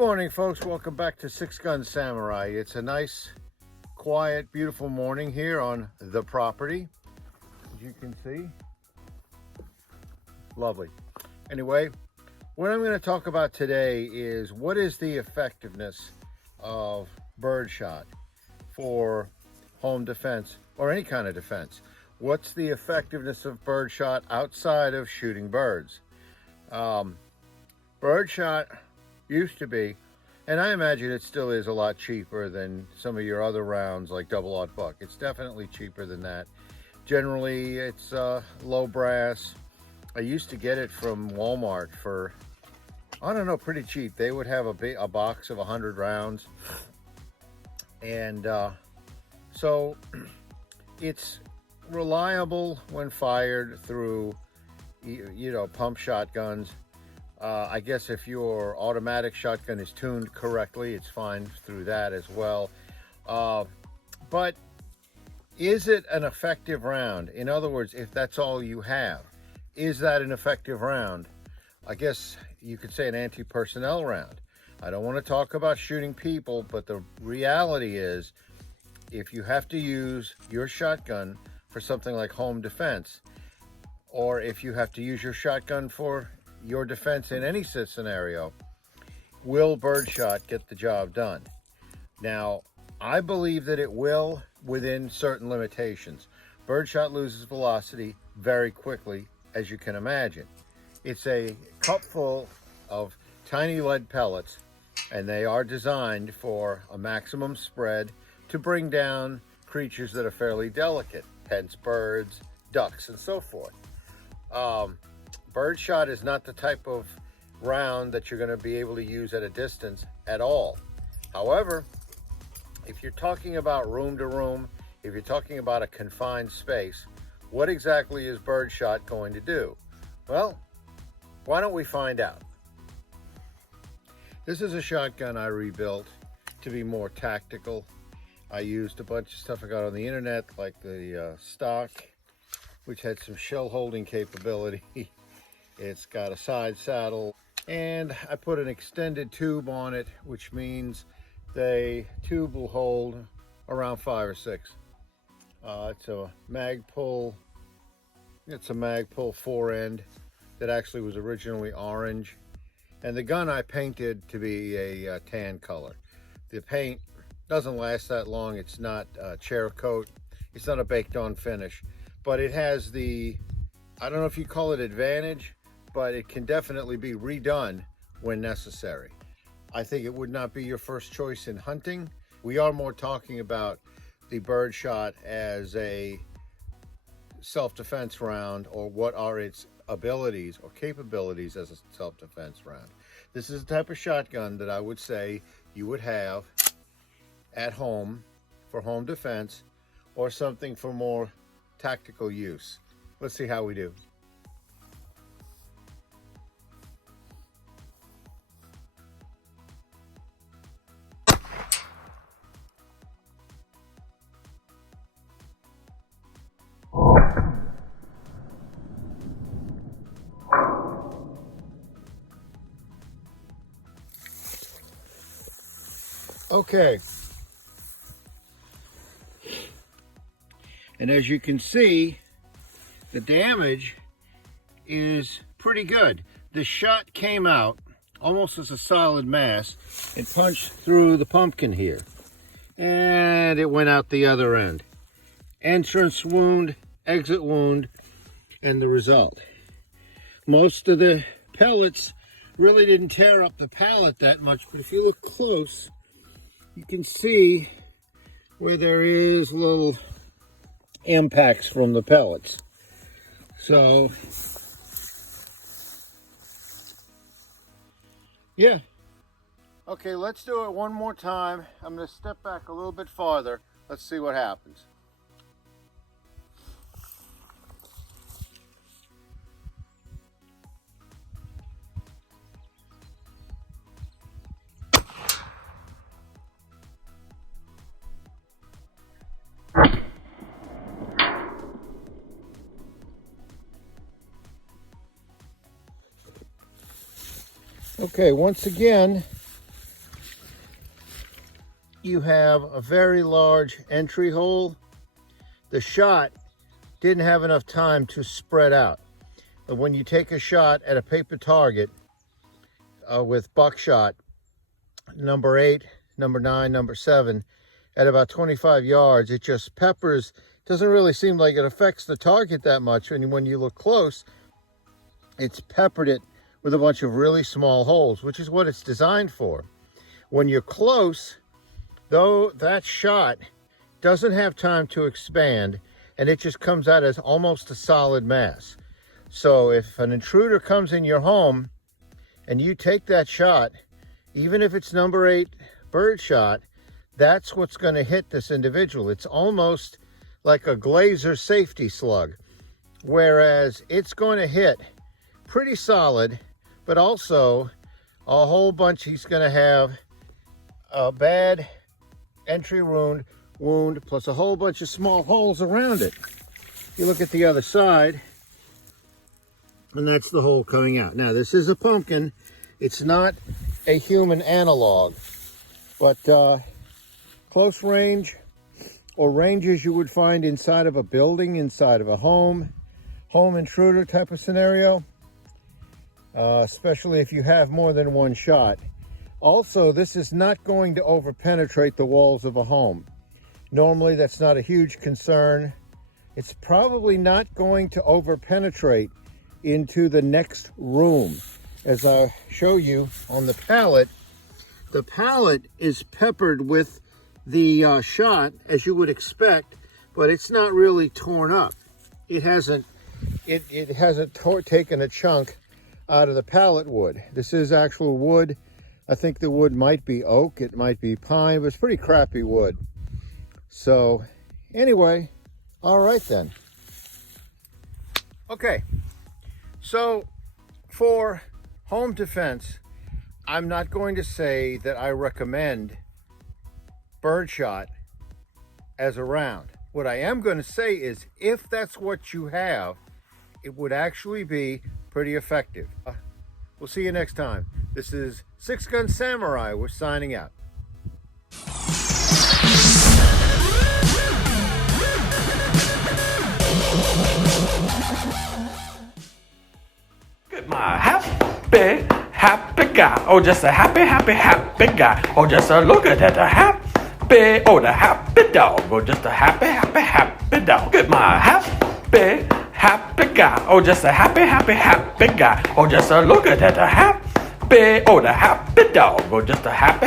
morning, folks. Welcome back to Six Gun Samurai. It's a nice, quiet, beautiful morning here on the property. As you can see, lovely. Anyway, what I'm going to talk about today is what is the effectiveness of birdshot for home defense or any kind of defense. What's the effectiveness of birdshot outside of shooting birds? Birdshot used to be, and I imagine it still is, a lot cheaper than some of your other rounds like double-aught buck. It's definitely cheaper than that. Generally, it's low brass. I used to get it from Walmart for, I don't know, pretty cheap. They would have a box of 100 rounds. And so it's reliable when fired through, pump shotguns. I guess if your automatic shotgun is tuned correctly, it's fine through that as well. But is it an effective round? In other words, if that's all you have, is that an effective round? I guess you could say an anti-personnel round. I don't want to talk about shooting people, but the reality is, if you have to use your shotgun for something like home defense, or if you have to use your shotgun for your defense in any scenario, will birdshot get the job done? Now, I believe that it will within certain limitations. Birdshot loses velocity very quickly, as you can imagine. It's a cup full of tiny lead pellets, and they are designed for a maximum spread to bring down creatures that are fairly delicate, hence birds, ducks, and so forth. Birdshot is not the type of round that you're going to be able to use at a distance at all. However, if you're talking about room to room, if you're talking about a confined space, what exactly is birdshot going to do? Well, why don't we find out? This is a shotgun I rebuilt to be more tactical. I used a bunch of stuff I got on the internet, like the stock, which had some shell holding capability. It's got a side saddle, and I put an extended tube on it, which means the tube will hold around 5 or 6. It's a Magpul 4-end that actually was originally orange, and the gun I painted to be a tan color. The paint doesn't last that long. It's not chair coat. It's not a baked on finish, but it has the, I don't know if you call it advantage, but it can definitely be redone when necessary. I think it would not be your first choice in hunting. We are more talking about the birdshot as a self-defense round, or what are its abilities or capabilities as a self-defense round. This is the type of shotgun that I would say you would have at home for home defense, or something for more tactical use. Let's see how we do. Okay, and as you can see, the damage is pretty good. The shot came out almost as a solid mass and punched through the pumpkin here, and it went out the other end. Entrance wound, exit wound, and the result. Most of the pellets really didn't tear up the pallet that much, but if you look close, you can see where there is little impacts from the pellets. So, yeah. Okay, let's do it one more time. I'm going to step back a little bit farther. Let's see what happens. Okay, once again, you have a very large entry hole, the shot didn't have enough time to spread out. But when you take a shot at a paper target with buckshot, number 8, number 9, number 7, at about 25 yards, it just peppers. Doesn't really seem like it affects the target that much. And when you look close, it's peppered it with a bunch of really small holes, which is what it's designed for. When you're close, though, that shot doesn't have time to expand, and it just comes out as almost a solid mass. So if an intruder comes in your home and you take that shot, even if it's number 8 Birdshot, that's what's going to hit this individual. It's almost like a Glazer safety slug, whereas it's going to hit pretty solid, but also a whole bunch. He's going to have a bad entry wound plus a whole bunch of small holes around it. You look at the other side, and that's the hole coming out. Now, this is a pumpkin. It's not a human analog, but close range, or ranges you would find inside of a building, inside of a home intruder type of scenario, especially if you have more than one shot. Also, this is not going to overpenetrate the walls of a home. Normally, that's not a huge concern. It's probably not going to overpenetrate into the next room. As I show you on the pallet is peppered with the shot, as you would expect, but it's not really torn up. It hasn't taken a chunk out of the pallet wood. This is actual wood. I think the wood might be oak, it might be pine, but it's pretty crappy wood. So anyway, all right then. Okay, so for home defense, I'm not going to say that I recommend Birdshot as a round. What I am going to say is, if that's what you have, it would actually be pretty effective. We'll see you next time. This is Six Gun Samurai. We're signing out. My happy guy. Oh, just a happy guy. Oh, just a look at that, a happy, oh, the happy dog. Oh, just a happy dog. Get my happy guy. Oh, just a happy guy. Oh, just a look at that, a happy, oh, the happy dog. Oh, just a happy